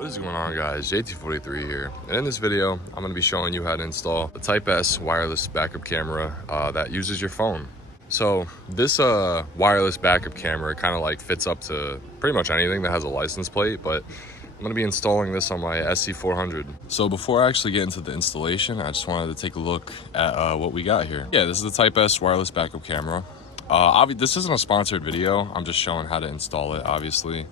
What is going on, guys? JT43 here, and in this video I'm going to be showing you how to install the Type S wireless backup camera that uses your phone. So this wireless backup camera kind of like fits up to pretty much anything that has a license plate, but I'm going to be installing this on my SC400. So before I actually get into the installation, I just wanted to take a look at what we got here. Yeah, this is the Type S wireless backup camera. This isn't a sponsored video. I'm just showing how to install it, obviously.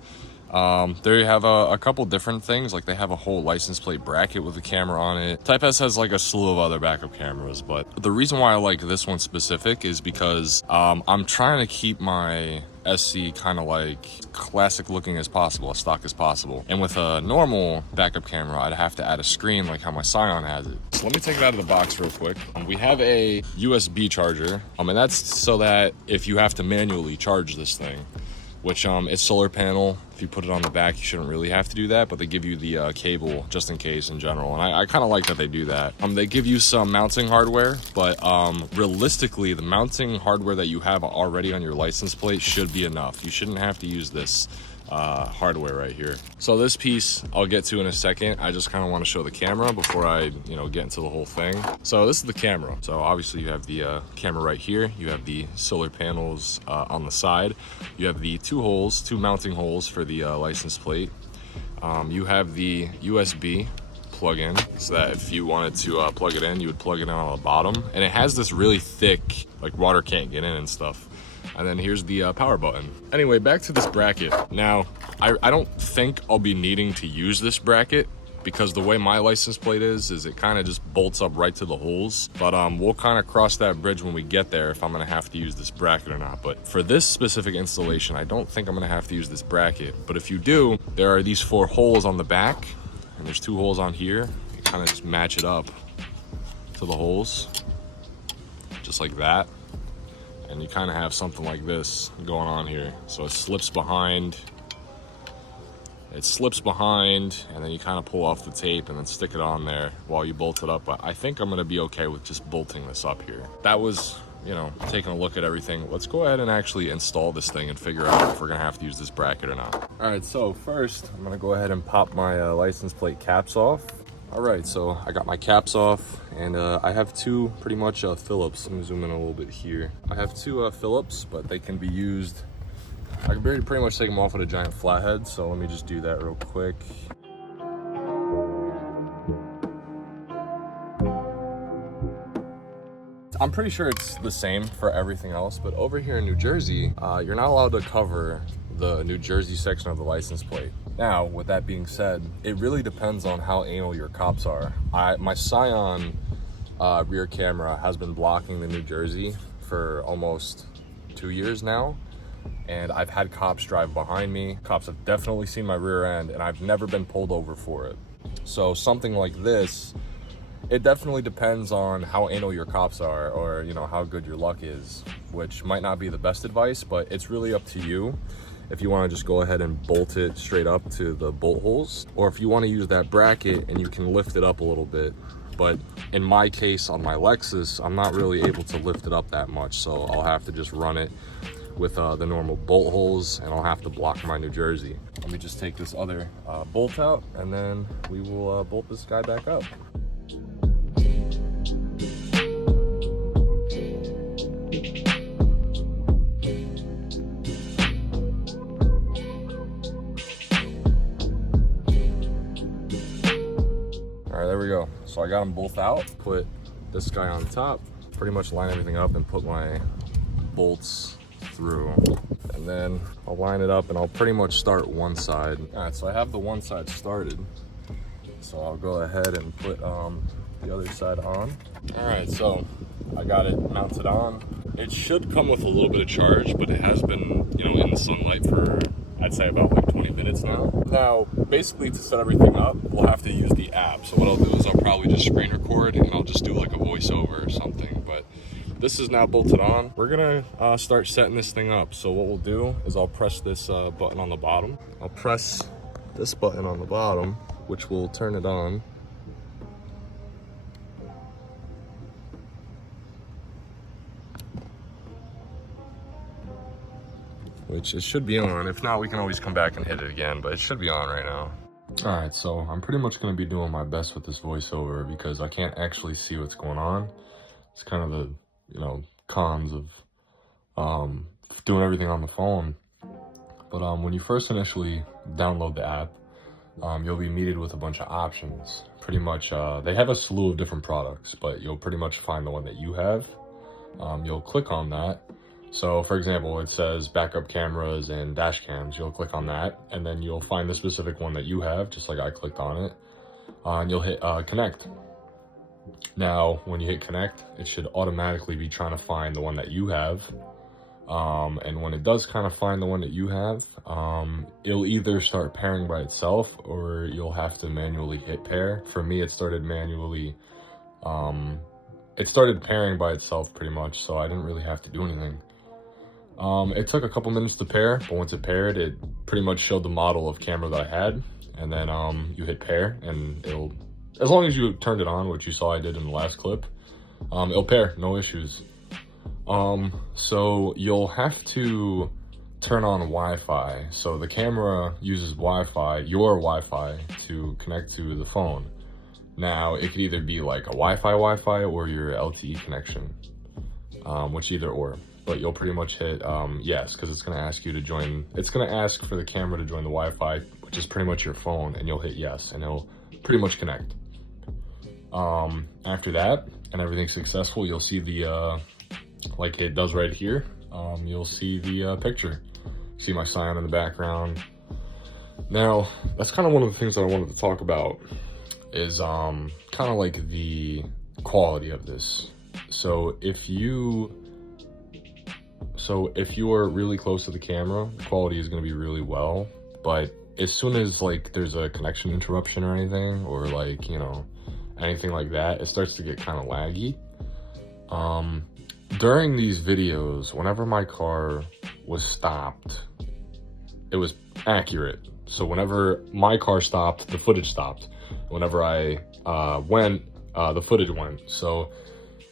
They have a couple different things, like they have a whole license plate bracket with a camera on it. Type S has like a slew of other backup cameras, but the reason why I like this one specific is because I'm trying to keep my SC kind of like classic looking as possible, as stock as possible. And with a normal backup camera, I'd have to add a screen like how my Scion has it. So let me take it out of the box real quick. We have a USB charger, and that's so that if you have to manually charge this thing, which it's solar panel. If you put it on the back, you shouldn't really have to do that, but they give you the cable just in case in general. And I kind of like that they do that. They give you some mounting hardware, but realistically, the mounting hardware that you have already on your license plate should be enough. You shouldn't have to use this hardware right here. So this piece I'll get to in a second. I just kind of want to show the camera before I get into the whole thing. So this is the camera. So obviously you have the camera right here. You have the solar panels on the side. You have the two mounting holes for the license plate. You have the USB plug-in, so that if you wanted to plug it in, you would plug it in on the bottom. And it has this really thick, like water can't get in and stuff. And then here's the power button. Anyway, back to this bracket. Now, I don't think I'll be needing to use this bracket because the way my license plate is it kind of just bolts up right to the holes. But we'll kind of cross that bridge when we get there if I'm gonna have to use this bracket or not. But for this specific installation, I don't think I'm gonna have to use this bracket. But if you do, there are these 4 holes on the back, and there's 2 holes on here. You kind of just match it up to the holes, just like that. And you kind of have something like this going on here. So it slips behind, and then you kind of pull off the tape and then stick it on there while you bolt it up. But I think I'm gonna be okay with just bolting this up here. That was, taking a look at everything. Let's go ahead and actually install this thing and figure out if we're gonna have to use this bracket or not. All right, so first, I'm gonna go ahead and pop my license plate caps off. All right, so I got my caps off, and I have 2 pretty much Phillips. Let me zoom in a little bit here. I have 2 Phillips, but they can be used. I can pretty much take them off with a giant flathead, so let me just do that real quick. I'm pretty sure it's the same for everything else, but over here in New Jersey, you're not allowed to cover the New Jersey section of the license plate. Now, with that being said, it really depends on how anal your cops are. My Scion rear camera has been blocking the New Jersey for almost 2 years now, and I've had cops drive behind me. Cops have definitely seen my rear end, and I've never been pulled over for it. So something like this, it definitely depends on how anal your cops are, or how good your luck is, which might not be the best advice, but it's really up to you. If you want to just go ahead and bolt it straight up to the bolt holes, or if you want to use that bracket and you can lift it up a little bit. But in my case, on my Lexus, I'm not really able to lift it up that much, so I'll have to just run it with the normal bolt holes, and I'll have to block my New Jersey. Let me just take this other bolt out, and then we will bolt this guy back up. All right, there we go. So I got them both out, put this guy on top, pretty much line everything up and put my bolts through. And then I'll line it up and I'll pretty much start one side. All right, so I have the one side started. So I'll go ahead and put the other side on. All right, so I got it mounted on. It should come with a little bit of charge, but it has been, in the sunlight for, I'd say about like 20 minutes now. Now, basically to set everything up, we'll have to use the app. So what I'll do is I'll probably just screen record and I'll just do like a voiceover or something. But this is now bolted on. We're gonna start setting this thing up. So what we'll do is I'll press this button on the bottom. I'll press this button on the bottom, which will turn it on. Which it should be on. If not, we can always come back and hit it again, but it should be on right now. All right, so I'm pretty much going to be doing my best with this voiceover because I can't actually see what's going on. It's kind of the, cons of doing everything on the phone. But when you first initially download the app, you'll be meted with a bunch of options. Pretty much, they have a slew of different products, but you'll pretty much find the one that you have. You'll click on that. So for example, it says backup cameras and dash cams. You'll click on that, and then you'll find the specific one that you have, just like I clicked on it. And you'll hit connect. Now, when you hit connect, it should automatically be trying to find the one that you have. And when it does kind of find the one that you have, it'll either start pairing by itself or you'll have to manually hit pair. For me, it started manually, it started pairing by itself pretty much, so I didn't really have to do anything. It took a couple minutes to pair, but once it paired, it pretty much showed the model of camera that I had. And then you hit pair, and it'll, as long as you turned it on, which you saw I did in the last clip, it'll pair, no issues. So you'll have to turn on Wi-Fi. So the camera uses Wi-Fi, your Wi-Fi, to connect to the phone. Now, it could either be like a Wi-Fi or your LTE connection, which either or. But you'll pretty much hit yes, because it's going to ask you to join. It's going to ask for the camera to join the Wi-Fi, which is pretty much your phone, and you'll hit yes, and it'll pretty much connect. After that, and everything's successful, you'll see the, like it does right here, you'll see the picture. See my sign in the background. Now, that's kind of one of the things that I wanted to talk about is kind of like the quality of this. So if you are really close to the camera, the quality is going to be really well. But as soon as like there's a connection interruption or anything, or like, anything like that, it starts to get kind of laggy. During these videos, whenever my car was stopped, it was accurate. So whenever my car stopped, the footage stopped. Whenever I went, the footage went. So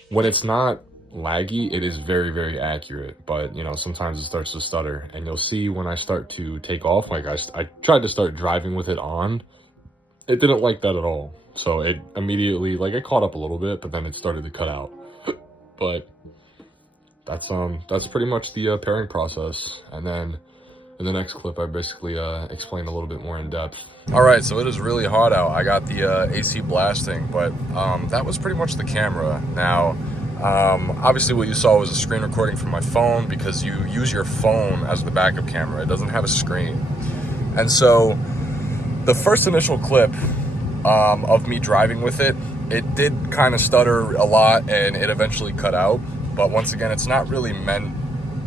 when it's not laggy, it is very, very accurate. But, sometimes it starts to stutter. And you'll see when I start to take off, like I tried to start driving with it on, it didn't like that at all. So it immediately, like it caught up a little bit, but then it started to cut out. But that's pretty much the pairing process. And then in the next clip, I basically explain a little bit more in depth. All right, so it is really hot out. I got the AC blasting, but that was pretty much the camera. Now, obviously what you saw was a screen recording from my phone, because you use your phone as the backup camera. It doesn't have a screen. And so the first initial clip of me driving with it, it did kind of stutter a lot, and it eventually cut out. But once again, it's not really meant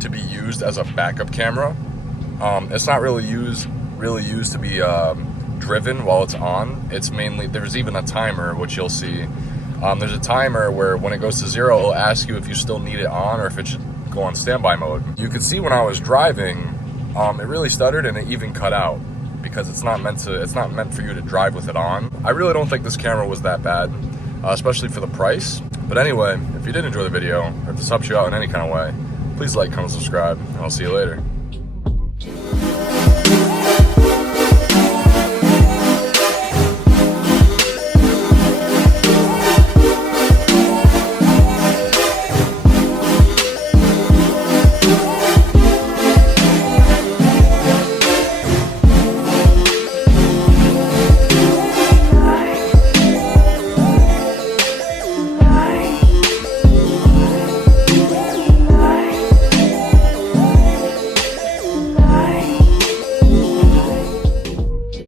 to be used as a backup camera. It's not really used to be driven while it's on. It's mainly, there's even a timer, which you'll see. There's a timer where when it goes to 0, it'll ask you if you still need it on or if it should go on standby mode. You could see when I was driving, it really stuttered, and it even cut out, because it's not meant for you to drive with it on. I really don't think this camera was that bad, especially for the price. But anyway, if you did enjoy the video, or if this helps you out in any kind of way, please like, comment, subscribe, and I'll see you later.